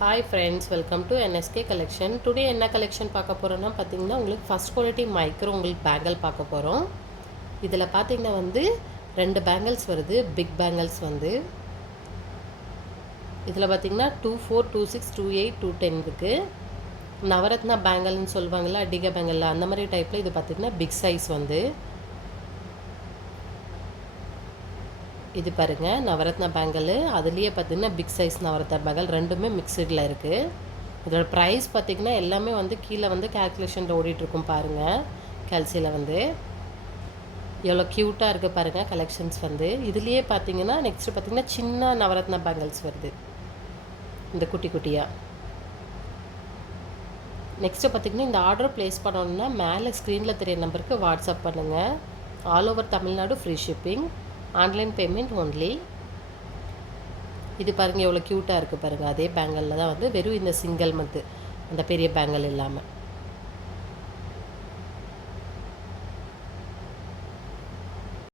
Hi friends, welcome to NSK collection. Today என்ன collection பார்க்க போகிறோன்னா பார்த்தீங்கன்னா, உங்களுக்கு ஃபஸ்ட் குவாலிட்டி மைக்ரோ உங்களுக்கு பேங்கிள் பார்க்க போகிறோம். இதில் பார்த்தீங்கன்னா வந்து 2 பேங்கிள்ஸ் வருது, பிக் பேங்கிள்ஸ் வந்து. இதில் பார்த்தீங்கன்னா 24, 26, 28, 210 இருக்குது. நவரத்னா பேங்கிள்னு சொல்லுவாங்கள்ல, அடிக பேங்கிள் அந்த மாதிரி டைப்பில் இது பார்த்திங்கன்னா பிக் சைஸ் வந்து. இது பாருங்கள், நவரத்னா பேங்கிள். அதுலேயே பார்த்திங்கன்னா பிக் சைஸ் நவரத்னா பேங்கிள் ரெண்டுமே மிக்சடில் இருக்குது. இதோட ப்ரைஸ் பார்த்திங்கன்னா எல்லாமே வந்து கீழே வந்து கேல்குலேஷனில் ஓடிட்டுருக்கும் பாருங்கள். கேல்சியில் வந்து எவ்வளோ க்யூட்டாக இருக்குது பாருங்கள் கலெக்ஷன்ஸ் வந்து. இதுலேயே பார்த்திங்கன்னா நெக்ஸ்ட்டு பார்த்திங்கன்னா சின்ன நவரத்னா பேங்கிள்ஸ் வருது, இந்த குட்டி குட்டியாக. நெக்ஸ்ட்டு பார்த்திங்கன்னா இந்த ஆர்டர் ப்ளேஸ் பண்ணணுன்னா மேலே ஸ்க்ரீனில் தெரிய நம்பருக்கு வாட்ஸ்அப் பண்ணுங்கள். All over Tamil Nadu free shipping, online payment only. இது பாருங்கள் எவ்வளோ க்யூட்டாக இருக்குது பாருங்கள். அதே பேங்கிளில் தான் வந்து வெறும் இந்த சிங்கிள் மத்து, அந்த பெரிய பேங்கிள் இல்லாமல்.